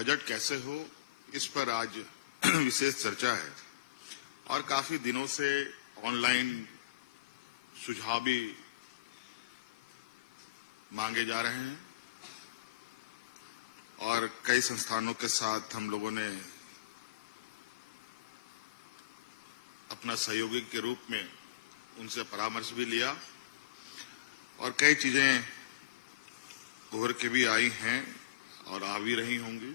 Budget कैसे हो, इस पर आज विशेष चर्चा है और काफी दिनों से ऑनलाइन सुझाव भी मांगे जा रहे हैं और कई संस्थानों के साथ हम लोगों ने अपना सहयोगी के रूप में उनसे परामर्श भी लिया और कई चीजें उभर के भी आई हैं और आ भी रही होंगी।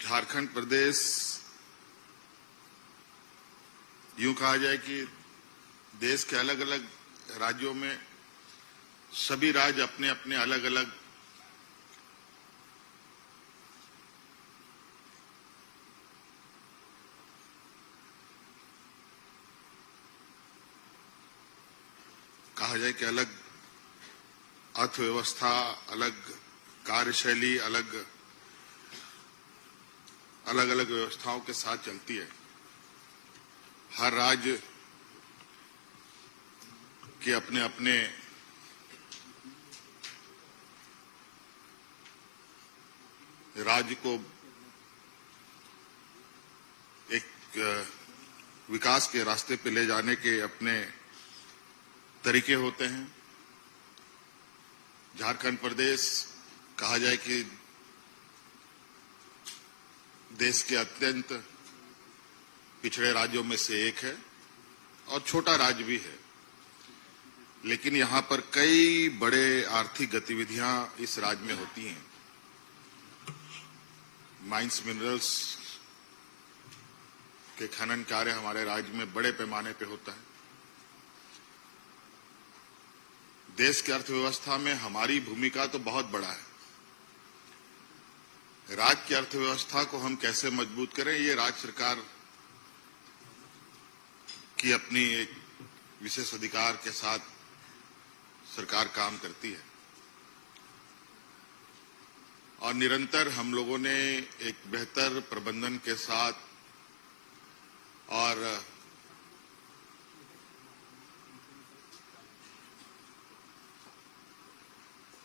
झारखंड प्रदेश यूं कहा जाए कि देश के अलग अलग राज्यों में सभी राज्य अपने अपने अलग अलग कहा जाए कि अलग अर्थव्यवस्था, अलग कार्यशैली, अलग अलग व्यवस्थाओं के साथ चलती है। हर राज्य के अपने अपने राज्य को एक विकास के रास्ते पे ले जाने के अपने तरीके होते हैं। झारखंड प्रदेश कहा जाए कि देश के अत्यंत पिछड़े राज्यों में से एक है और छोटा राज्य भी है, लेकिन यहां पर कई बड़े आर्थिक गतिविधियां इस राज्य में होती हैं। माइंस मिनरल्स के खनन कार्य हमारे राज्य में बड़े पैमाने पे होता है। देश की अर्थव्यवस्था में हमारी भूमिका तो बहुत बड़ा है। राज्य की अर्थव्यवस्था को हम कैसे मजबूत करें, ये राज्य सरकार की अपनी एक विशेष अधिकार के साथ सरकार काम करती है और निरंतर हम लोगों ने एक बेहतर प्रबंधन के साथ और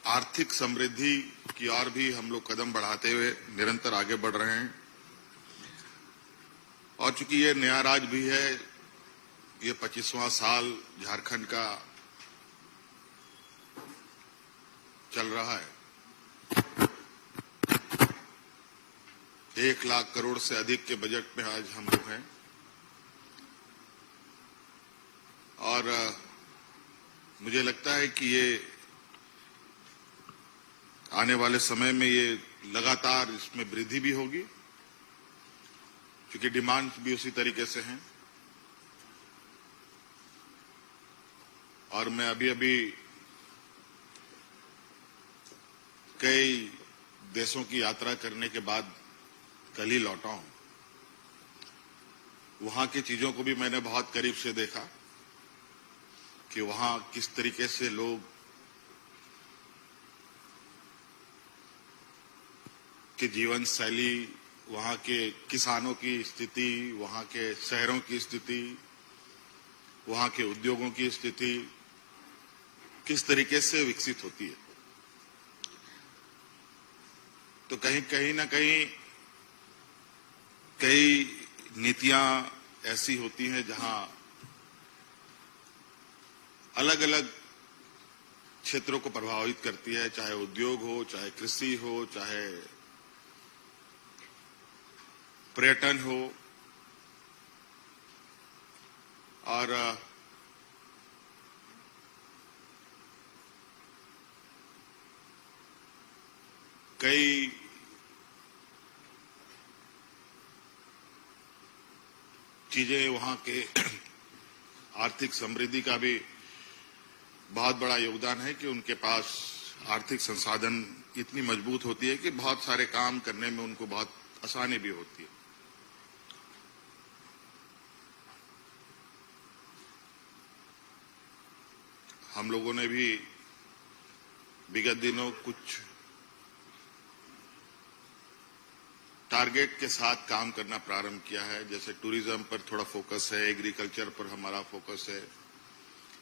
आर्थिक समृद्धि की ओर भी हम लोग कदम बढ़ाते हुए निरंतर आगे बढ़ रहे हैं। और चूंकि ये नया राज्य भी है, ये 25वां साल झारखंड का चल रहा है। 1 लाख करोड़ से अधिक के बजट में आज हम लोग हैं और मुझे लगता है कि ये आने वाले समय में ये लगातार इसमें वृद्धि भी होगी, क्योंकि डिमांड भी उसी तरीके से है। और मैं अभी कई देशों की यात्रा करने के बाद कल ही लौटा हूं। वहां की चीजों को भी मैंने बहुत करीब से देखा कि वहां किस तरीके से लोग की जीवन शैली, वहां के किसानों की स्थिति, वहां के शहरों की स्थिति, वहां के उद्योगों की स्थिति किस तरीके से विकसित होती है। तो कहीं ना कहीं कई नीतियां ऐसी होती हैं जहां अलग अलग क्षेत्रों को प्रभावित करती है, चाहे उद्योग हो, चाहे कृषि हो, चाहे पर्यटन हो। और कई चीजें वहां के आर्थिक समृद्धि का भी बहुत बड़ा योगदान है कि उनके पास आर्थिक संसाधन इतनी मजबूत होती है कि बहुत सारे काम करने में उनको बहुत आसानी भी होती है। हम लोगों ने भी विगत दिनों कुछ टारगेट के साथ काम करना प्रारंभ किया है। जैसे टूरिज्म पर थोड़ा फोकस है, एग्रीकल्चर पर हमारा फोकस है,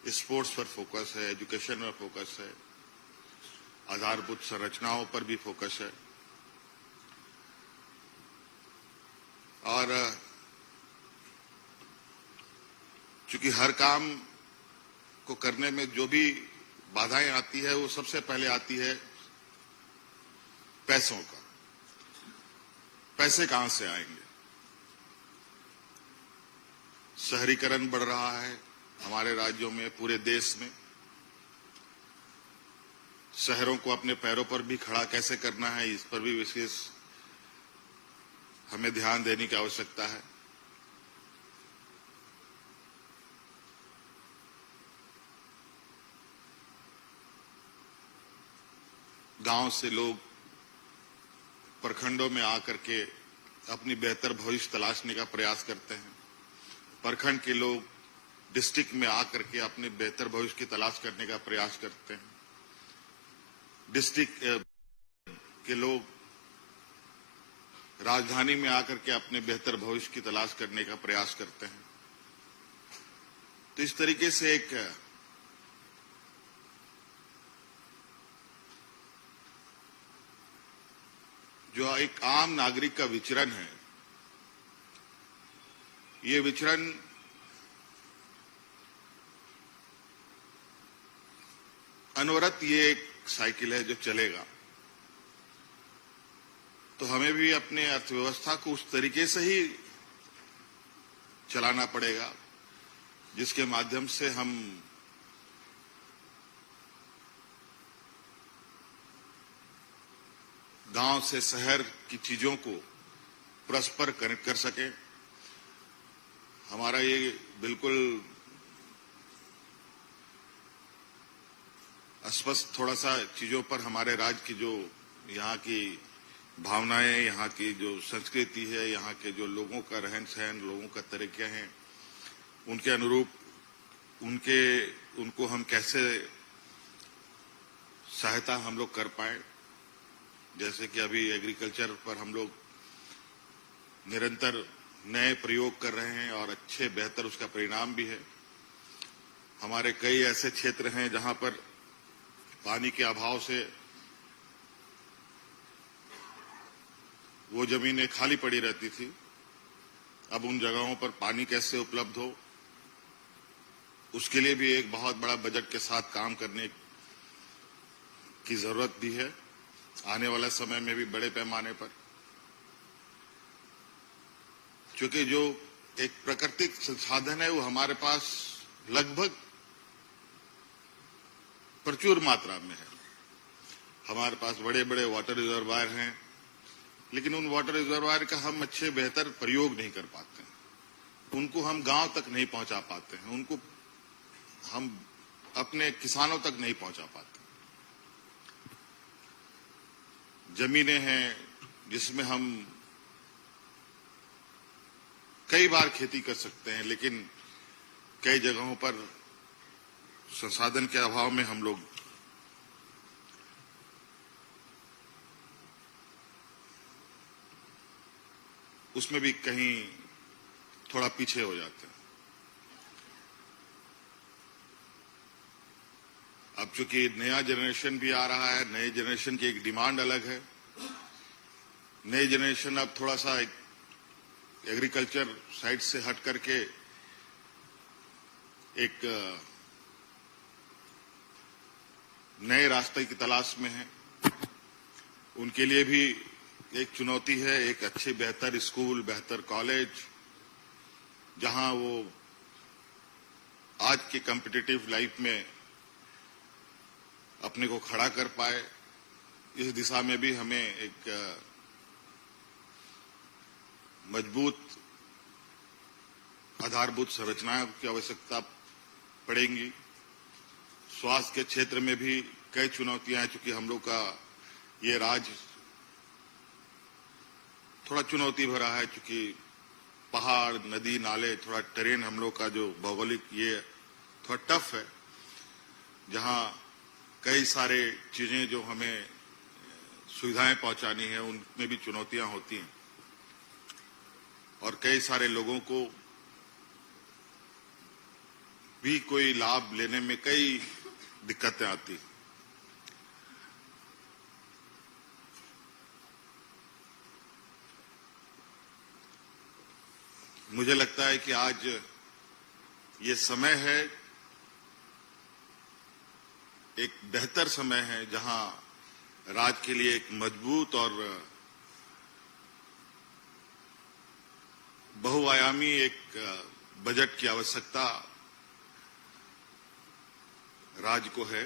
स्पोर्ट्स पर फोकस है, एजुकेशन पर फोकस है, आधारभूत संरचनाओं पर भी फोकस है। और चूंकि हर काम को करने में जो भी बाधाएं आती है वो सबसे पहले आती है पैसों का। पैसे कहां से आएंगे? शहरीकरण बढ़ रहा है हमारे राज्यों में, पूरे देश में। शहरों को अपने पैरों पर भी खड़ा कैसे करना है, इस पर भी विशेष हमें ध्यान देने की आवश्यकता है। गांव से लोग प्रखंडों में आकर के अपनी बेहतर भविष्य तलाशने का प्रयास करते हैं। प्रखंड के लोग डिस्ट्रिक्ट में आकर के अपने बेहतर भविष्य की तलाश करने का प्रयास करते हैं। डिस्ट्रिक्ट के लोग राजधानी में आकर के अपने बेहतर भविष्य की तलाश करने का प्रयास करते हैं। तो इस तरीके से एक जो एक आम नागरिक का विचरण है, ये विचरण अनवरत ये एक साइकिल है जो चलेगा। तो हमें भी अपने अर्थव्यवस्था को उस तरीके से ही चलाना पड़ेगा जिसके माध्यम से हम गांव से शहर की चीजों को परस्पर कनेक्ट कर सकें। हमारा ये बिल्कुल अस्पष्ट थोड़ा सा चीजों पर हमारे राज्य की जो यहाँ की भावनाएं, यहाँ की जो संस्कृति है, यहाँ के जो लोगों का रहन सहन, लोगों का तरीके हैं, उनके अनुरूप उनको हम कैसे सहायता हम लोग कर पाए। जैसे कि अभी एग्रीकल्चर पर हम लोग निरंतर नए प्रयोग कर रहे हैं और अच्छे बेहतर उसका परिणाम भी है। हमारे कई ऐसे क्षेत्र हैं जहां पर पानी के अभाव से वो जमीनें खाली पड़ी रहती थी। अब उन जगहों पर पानी कैसे उपलब्ध हो, उसके लिए भी एक बहुत बड़ा बजट के साथ काम करने की जरूरत भी है, आने वाला समय में भी बड़े पैमाने पर। क्योंकि जो एक प्राकृतिक संसाधन है वो हमारे पास लगभग प्रचुर मात्रा में है। हमारे पास बड़े बड़े वाटर रिजर्वायर हैं, लेकिन उन वाटर रिजर्वायर का हम अच्छे बेहतर प्रयोग नहीं कर पाते हैं। उनको हम गांव तक नहीं पहुंचा पाते हैं, उनको हम अपने किसानों तक नहीं पहुंचा पाते। जमीनें हैं जिसमें हम कई बार खेती कर सकते हैं, लेकिन कई जगहों पर संसाधन के अभाव में हम लोग उसमें भी कहीं थोड़ा पीछे हो जाते हैं। अब चूंकि नया जनरेशन भी आ रहा है, नए जनरेशन की एक डिमांड अलग है। नए जनरेशन अब थोड़ा सा एग्रीकल्चर साइड से हट करके एक नए रास्ते की तलाश में है। उनके लिए भी एक चुनौती है, एक अच्छे बेहतर स्कूल, बेहतर कॉलेज, जहां वो आज के कॉम्पिटिटिव लाइफ में अपने को खड़ा कर पाए। इस दिशा में भी हमें एक मजबूत आधारभूत संरचनाओं की आवश्यकता पड़ेगी। स्वास्थ्य के क्षेत्र में भी कई चुनौतियां हैं, चूंकि हम लोग का ये राज्य थोड़ा चुनौती भरा है, चूंकि पहाड़, नदी, नाले, थोड़ा टेरेन हम लोग का जो भौगोलिक ये थोड़ा टफ है, जहां कई सारे चीजें जो हमें सुविधाएं पहुंचानी है उनमें भी चुनौतियां होती हैं और कई सारे लोगों को भी कोई लाभ लेने में कई दिक्कतें आती। मुझे लगता है कि आज ये समय है, एक बेहतर समय है जहां राज्य के लिए एक मजबूत और बहुआयामी एक बजट की आवश्यकता राज्य को है,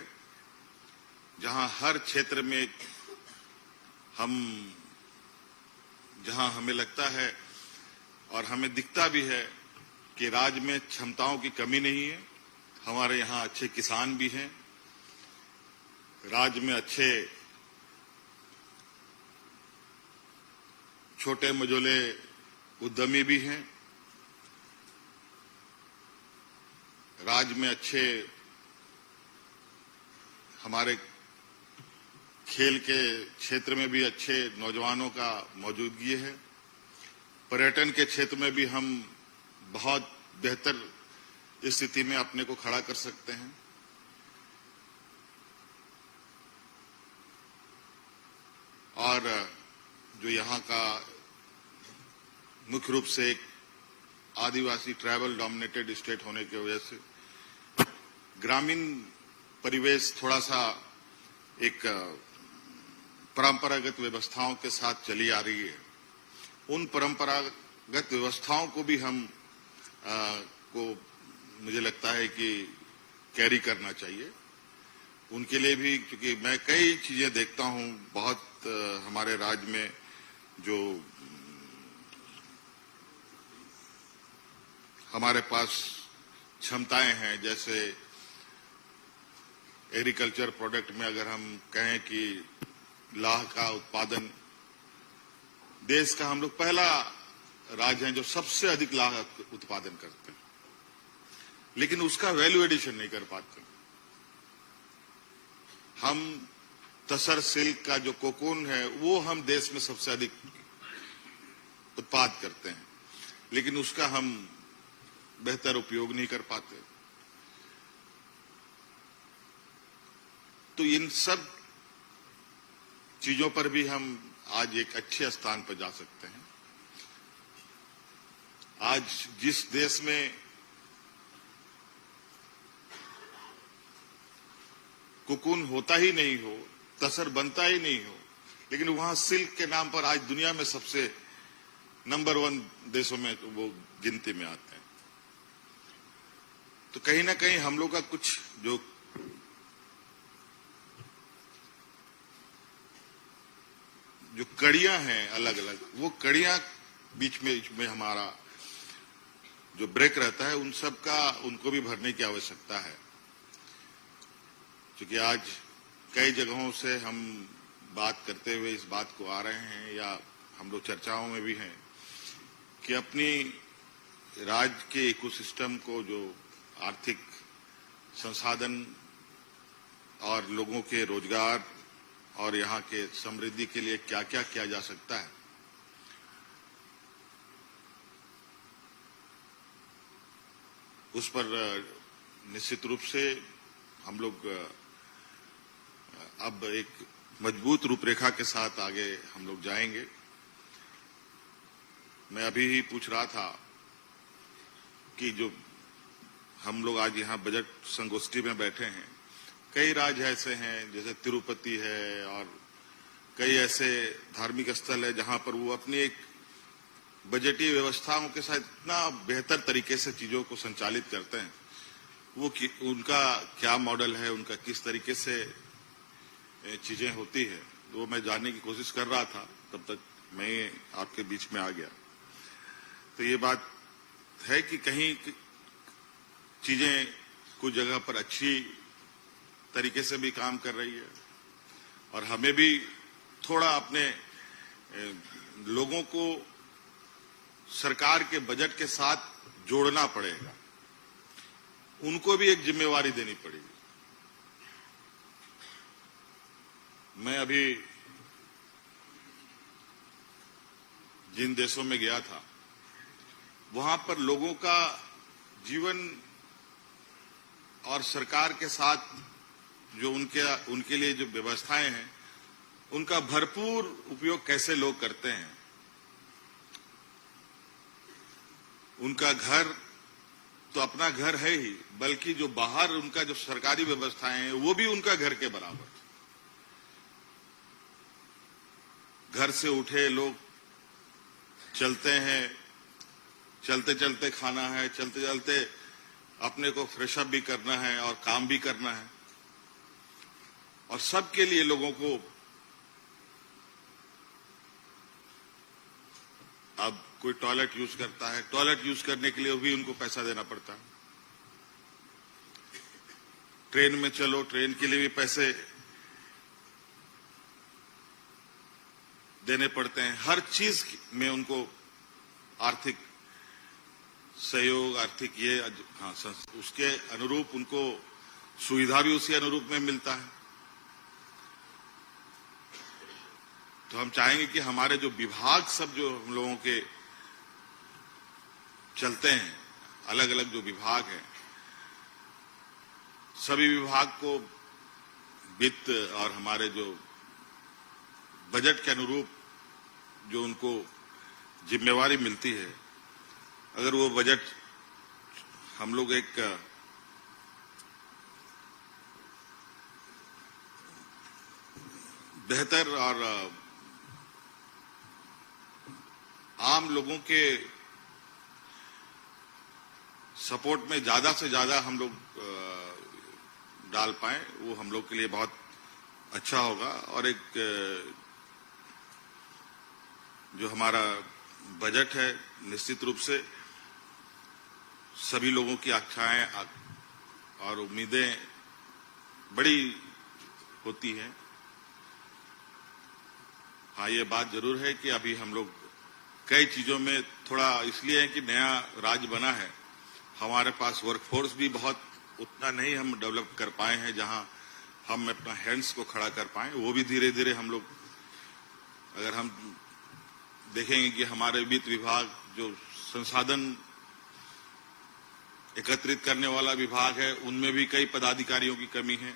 जहां हर क्षेत्र में जहां हमें लगता है और हमें दिखता भी है कि राज्य में क्षमताओं की कमी नहीं है। हमारे यहाँ अच्छे किसान भी हैं, राज्य में अच्छे छोटे मझोले उद्यमी भी हैं, राज्य में अच्छे हमारे खेल के क्षेत्र में भी अच्छे नौजवानों का मौजूदगी है। पर्यटन के क्षेत्र में भी हम बहुत बेहतर स्थिति में अपने को खड़ा कर सकते हैं। और जो यहाँ का मुख्य रूप से एक आदिवासी ट्राइबल डोमिनेटेड स्टेट होने की वजह से ग्रामीण परिवेश थोड़ा सा एक परंपरागत व्यवस्थाओं के साथ चली आ रही है। उन परंपरागत व्यवस्थाओं को भी हम को मुझे लगता है कि कैरी करना चाहिए। उनके लिए भी, क्योंकि मैं कई चीजें देखता हूं बहुत हमारे राज्य में जो हमारे पास क्षमताएं हैं, जैसे एग्रीकल्चर प्रोडक्ट में अगर हम कहें कि लाह का उत्पादन, देश का हम लोग पहला राज्य है जो सबसे अधिक लाह उत्पादन करते हैं, लेकिन उसका वैल्यू एडिशन नहीं कर पाते। हम तसर सिल्क का जो कोकून है वो हम देश में सबसे अधिक उत्पाद करते हैं, लेकिन उसका हम बेहतर उपयोग नहीं कर पाते। तो इन सब चीजों पर भी हम आज एक अच्छे स्थान पर जा सकते हैं। आज जिस देश में कोकून होता ही नहीं हो, तसर बनता ही नहीं हो, लेकिन वहां सिल्क के नाम पर आज दुनिया में सबसे नंबर 1 देशों में तो वो गिनती में आते हैं। तो कहीं ना कहीं हम लोग का कुछ जो कड़ियां हैं अलग अलग, वो कड़ियां बीच में हमारा जो ब्रेक रहता है, उन सब का उनको भी भरने की आवश्यकता है। क्योंकि आज कई जगहों से हम बात करते हुए इस बात को आ रहे हैं, या हम लोग चर्चाओं में भी हैं कि अपनी राज्य के इकोसिस्टम को, जो आर्थिक संसाधन और लोगों के रोजगार और यहाँ के समृद्धि के लिए क्या क्या किया जा सकता है, उस पर निश्चित रूप से हम लोग अब एक मजबूत रूपरेखा के साथ आगे हम लोग जाएंगे। मैं अभी ही पूछ रहा था कि जो हम लोग आज यहाँ बजट संगोष्ठी में बैठे हैं, कई राज्य ऐसे हैं जैसे तिरुपति है और कई ऐसे धार्मिक स्थल है जहां पर वो अपनी एक बजटीय व्यवस्थाओं के साथ इतना बेहतर तरीके से चीजों को संचालित करते हैं। वो उनका क्या मॉडल है, उनका किस तरीके से चीजें होती है, वो मैं जानने की कोशिश कर रहा था, तब तक मैं आपके बीच में आ गया। तो ये बात है कि कहीं चीजें कुछ जगह पर अच्छी तरीके से भी काम कर रही है, और हमें भी थोड़ा अपने लोगों को सरकार के बजट के साथ जोड़ना पड़ेगा, उनको भी एक जिम्मेवारी देनी पड़ेगी। मैं अभी जिन देशों में गया था, वहां पर लोगों का जीवन और सरकार के साथ जो उनके लिए जो व्यवस्थाएं हैं उनका भरपूर उपयोग कैसे लोग करते हैं। उनका घर तो अपना घर है ही, बल्कि जो बाहर उनका जो सरकारी व्यवस्थाएं हैं वो भी उनका घर के बराबर। घर से उठे लोग चलते हैं, चलते चलते खाना है, चलते चलते अपने को फ्रेश अप भी करना है और काम भी करना है। और सबके लिए लोगों को अब कोई टॉयलेट यूज करता है, टॉयलेट यूज करने के लिए भी उनको पैसा देना पड़ता है। ट्रेन में चलो, ट्रेन के लिए भी पैसे देने पड़ते हैं। हर चीज में उनको आर्थिक सहयोग, आर्थिक उसके अनुरूप उनको सुविधा भी उसी अनुरूप में मिलता है। तो हम चाहेंगे कि हमारे जो विभाग सब जो हम लोगों के चलते हैं, अलग अलग जो विभाग हैं, सभी विभाग को वित्त और हमारे जो बजट के अनुरूप जो उनको जिम्मेवारी मिलती है, अगर वो बजट हम लोग एक बेहतर और आम लोगों के सपोर्ट में ज्यादा से ज्यादा हम लोग डाल पाए, वो हम लोग के लिए बहुत अच्छा होगा। और एक जो हमारा बजट है, निश्चित रूप से सभी लोगों की आशाएं और उम्मीदें बड़ी होती हैं। हाँ, ये बात जरूर है कि अभी हम लोग कई चीजों में थोड़ा इसलिए है कि नया राज्य बना है, हमारे पास वर्कफोर्स भी बहुत उतना नहीं हम डेवलप कर पाए हैं जहां हम अपना हैंड्स को खड़ा कर पाए। वो भी धीरे धीरे हम लोग, अगर हम देखेंगे कि हमारे वित्त विभाग जो संसाधन एकत्रित करने वाला विभाग है, उनमें भी कई पदाधिकारियों की कमी है।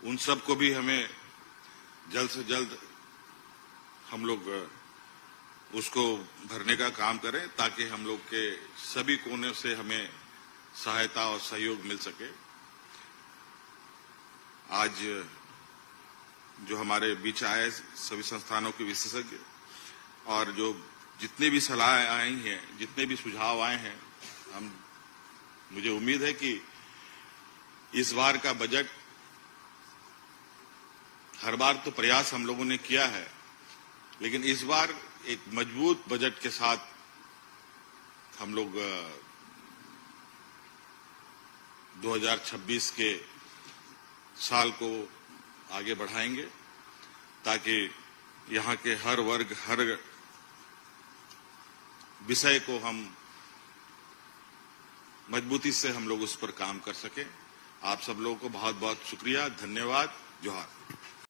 उन सबको भी हमें जल्द से जल्द हम लोग उसको भरने का काम करें, ताकि हम लोग के सभी कोने से हमें सहायता और सहयोग मिल सके। आज जो हमारे बीच आए सभी संस्थानों के विशेषज्ञ और जो जितने भी सलाह आई हैं, जितने भी सुझाव आए हैं, मुझे उम्मीद है कि इस बार का बजट, हर बार तो प्रयास हम लोगों ने किया है, लेकिन इस बार एक मजबूत बजट के साथ हम लोग 2026 के साल को आगे बढ़ाएंगे, ताकि यहाँ के हर वर्ग, हर विषय को हम मजबूती से हम लोग उस पर काम कर सकें। आप सब लोगों को बहुत बहुत शुक्रिया, धन्यवाद, जोहार।